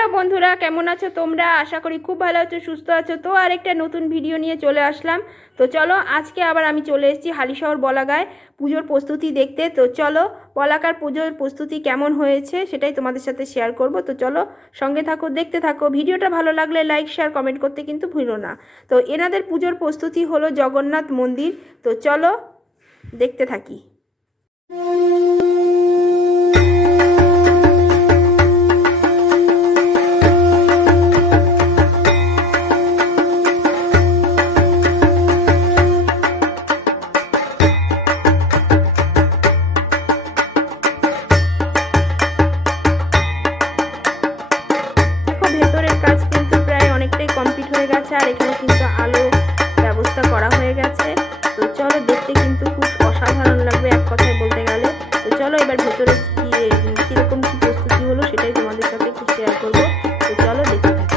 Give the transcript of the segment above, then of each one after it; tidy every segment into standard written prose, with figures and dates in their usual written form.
Hello বন্ধুরা, কেমন আছো তোমরা? আশা করি খুব ভালো আছো, সুস্থ আছো। তো আরেকটা নতুন ভিডিও নিয়ে চলে আসলাম। তো চলো, আজকে আবার আমি চলে এসেছি হালিশহর বলাগায় পুজোর প্রস্তুতি দেখতে। তো চলো, বলাকার পুজোর প্রস্তুতি কেমন হয়েছে সেটাই তোমাদের সাথে শেয়ার করব। তো চলো, সঙ্গে থাকো, দেখতে থাকো। ভিডিওটা ভালো লাগলে লাইক শেয়ার কমেন্ট করতে কিন্তু ভুলো না। তো এনাদের পুজোর প্রস্তুতি হলো জগন্নাথ মন্দির। তো চলো দেখতে থাকি। ভেতরের কাজ কিন্তু প্রায় অনেকটাই কমপ্লিট হয়ে গেছে, আর এখানে কিন্তু আলো ব্যবস্থা করা হয়ে গেছে। তো চলো, দেখতে কিন্তু খুব অসাধারণ লাগবে এক কথায় বলতে গেলে। তো চলো, এবার ভেতরে কীরকম কী প্রস্তুতি হলো সেটাই তোমাদের সাথে একটু শেয়ার করবো। তো চলো দেখতে থাকি।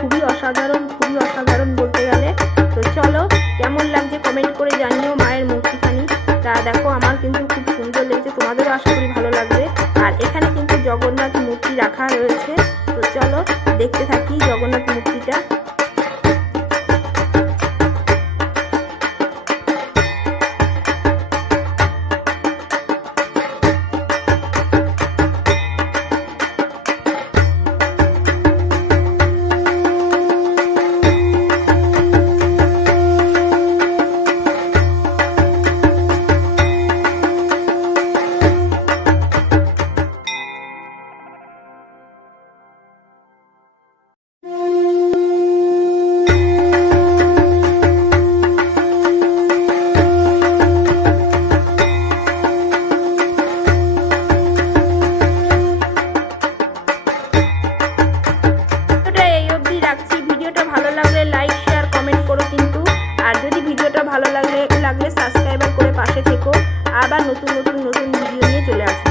খুবই অসাধারণ বলতে গেলে। তো চলো, কেমন লাগছে কমেন্ট করে জানিও মায়ের মূর্তিখানি। তা দেখো, আমার কিন্তু খুব সুন্দর লেগেছে, তোমাদেরও আশা করি ভালো লাগবে। আর এখানে কিন্তু জগন্নাথ মূর্তি রাখা রয়েছে। তো চলো দেখতে থাকি জগন্নাথ মূর্তিটা। ভিডিওটা ভালো লাগলে লাইক শেয়ার কমেন্ট করো কিন্তু। আর যদি ভিডিওটা ভালো লাগলে সাবস্ক্রাইব করে পাশে থেকো। আবার নতুন ভিডিও নিয়ে চলে আসবো।